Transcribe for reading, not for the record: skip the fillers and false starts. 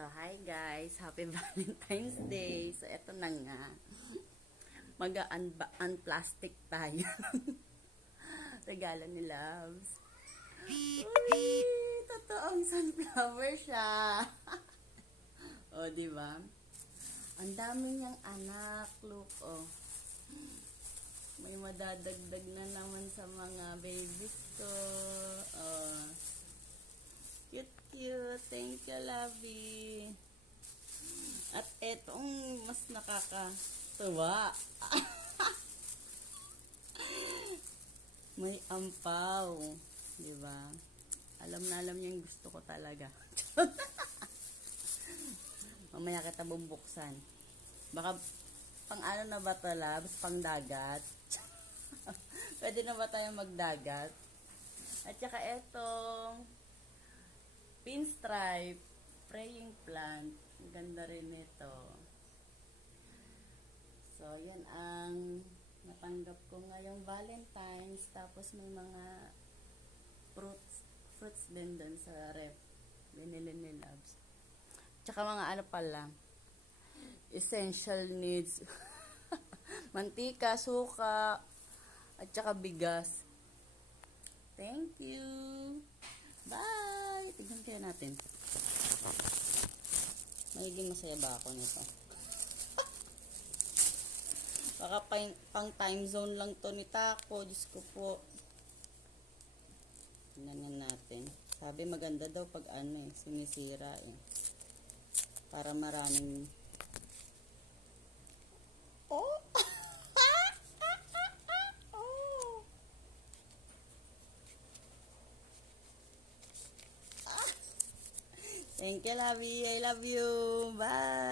So, hi guys. Happy Valentine's Day. So, eto na nga. Mag-unplastic tayo. Regalo ni Loves. Uy! Totoong sunflower siya. O, diba? Ang dami niyang anak. Look, oh. May madadagdag na naman sa mga babies ko. Oh. Cute. Thank you, Lovey. At etong mas nakakatuwa. May ampaw. Diba? Alam na alam niya yung gusto ko talaga. Mamaya kita bubuksan. Baka pang ano na ba ito, Labs? Pang dagat? Pwede na ba tayo magdagat? At saka etong pinstripe praying plant. Ganda rin ito. So, yan ang natanggap ko ngayong Valentine's. Tapos may mga fruits din dun sa ref. Binili ni Labs. Tsaka mga ano pala, essential needs. Mantika, suka, at saka bigas. Thank you. Bye. Tignan kaya natin. Magiging masaya ba ako nito? Baka pang time zone lang to ni Taco. Diyos ko po. Tignan natin. Sabi maganda daw pag ano eh, sinisira eh. Para maraming... Oh! Oh! Thank you, Lovey. I love you. Bye!